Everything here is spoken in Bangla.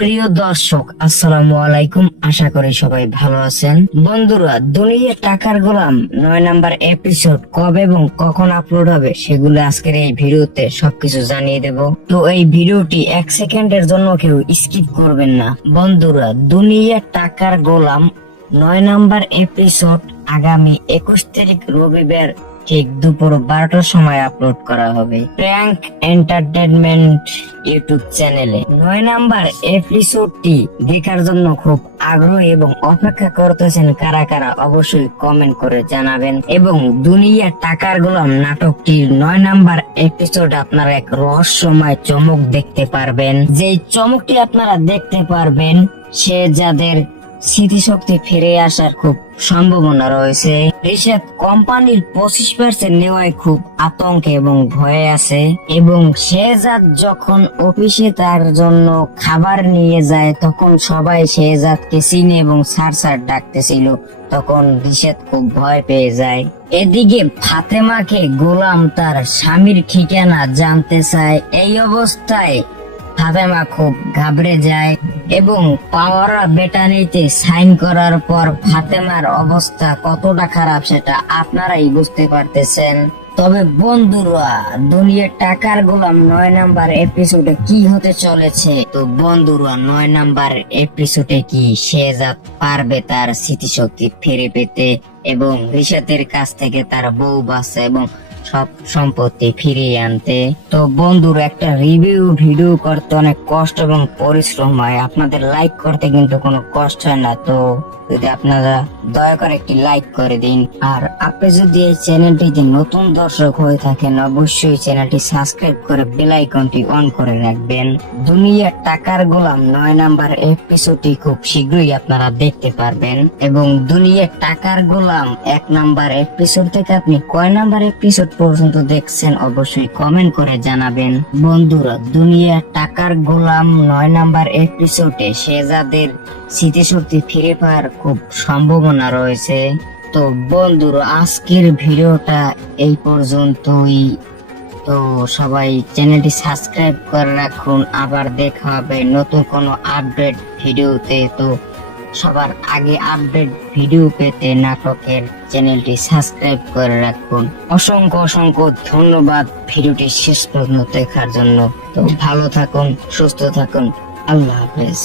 প্রিয় দর্শক, আসসালামু আলাইকুম। আশা করি সবাই ভালো আছেন। বন্ধুরা, দুনিয়া টাকার গোলাম 9 নাম্বার এপিসোড কবে এবং কখন আপলোড হবে সেগুলো আজকের এই ভিডিওতে সবকিছু জানিয়ে দেব। তো এই ভিডিওটি 1 সেকেন্ডের জন্য কেউ স্কিপ করবেন না। বন্ধুরা, দুনিয়া টাকার গোলাম 9 নাম্বার এপিসোড আগামী 21 তারিখ রবিবার ঠিক দুপুর 12টার সময় আপলোড করা হবে প্র্যাঙ্ক এন্টারটেনমেন্ট ইউটিউব চ্যানেলে। 9 নাম্বার এপিসোডটি দেখার জন্য খুব আগ্রহী এবং অপেক্ষা করতেছেন কারা কারা অবশ্যই কমেন্ট করে জানাবেন। এবং দুনিয়া টাকার গোলাম নাটকটির 9 নাম্বার এপিসোড আপনারা এক রহস্যময় চমক দেখতে পারবেন। যেই চমকটি আপনারা দেখতে পারবেন সে যাদের স্মৃতিশক্তি ফিরে আসার খুব সম্ভাবনা রয়েছে। রিশাদ কোম্পানির 25% নেওয়ায় খুব আতঙ্কে এবং ভয়ে আছে এবং শেহজাদ যখন অফিসে তার জন্য খাবার নিয়ে যায় তখন সবাই শেহজাদকে চিনে এবং স্যার স্যার ডাকতেছিল। তখন রিশাদ খুব ভয় পেয়ে যায়। এদিকে ফাতেমাকে গোলাম তার স্বামীর ঠিকানা জানতে চায়। এই অবস্থায় ফাতেমা খুব ঘাবড়ে যায় এবং পাওয়ারা বেটানিতে সাইন করার পর ফাতেমার অবস্থা কতটা খারাপ সেটা আপনারাই বুঝতে পারতেছেন। তবে বন্ধুরা, দুনিয়ার টাকার গোলাম 9 নাম্বার এপিসোডে কি হতে চলেছে? তো বন্ধুরা, 9 নাম্বার এপিসোডে কি শেহজাদ পারবে তার স্মৃতিশক্তি ফিরে পেতে এবং রিশাদের কাছ থেকে তার বউ বাচ্চা এবং সব সম্পত্তি ফিরিয়ে আনতে? তো বন্ধুরা, একটা রিভিউ ভিডিও করতে অনেক কষ্ট এবং পরিশ্রম হয়। আপনাদের লাইক করতে কিন্তু কোনো কষ্ট হয় না। তো যদি আপনারা দয়া করে একটি লাইক করে দিন। আর আপনি যদি এই চ্যানেলটিতে নতুন দর্শক হয়ে থাকেন অবশ্যই চ্যানেলটি সাবস্ক্রাইব করে বেল আইকনটি অন করে রাখবেন। দুনিয়া টাকার গোলাম 9 নাম্বার এপিসোডটি খুব শীঘ্রই আপনারা দেখতে পারবেন। এবং দুনিয়া টাকার গোলাম 1 নাম্বার এপিসোড থেকে আপনি কয় নাম্বার এপিসোড পর্যন্ত দেখছেন অবশ্যই কমেন্ট করে জানাবেন। বন্ধুরা, দুনিয়া টাকার গোলাম 9 নাম্বার এপিসোডে শেহজাদের স্মৃতিশক্তি ফিরে পাওয়ার খুব সম্ভাবনা রয়েছে। তো বন্ধুরা, আজকের ভিডিওটা এই পর্যন্তই। তো সবাই চ্যানেলটি সাবস্ক্রাইব করে রাখুন। আবার দেখা হবে নতুন কোনো আপডেট ভিডিওতে। তো সবার আগে আপডেট ভিডিও পেতে নাটকের চ্যানেলটি সাবস্ক্রাইব করে রাখুন। অসংখ্য অসংখ্য ধন্যবাদ ভিডিওটি শেষ পর্যন্ত দেখার জন্য। তো ভালো থাকুন, সুস্থ থাকুন। আল্লাহ হাফেজ।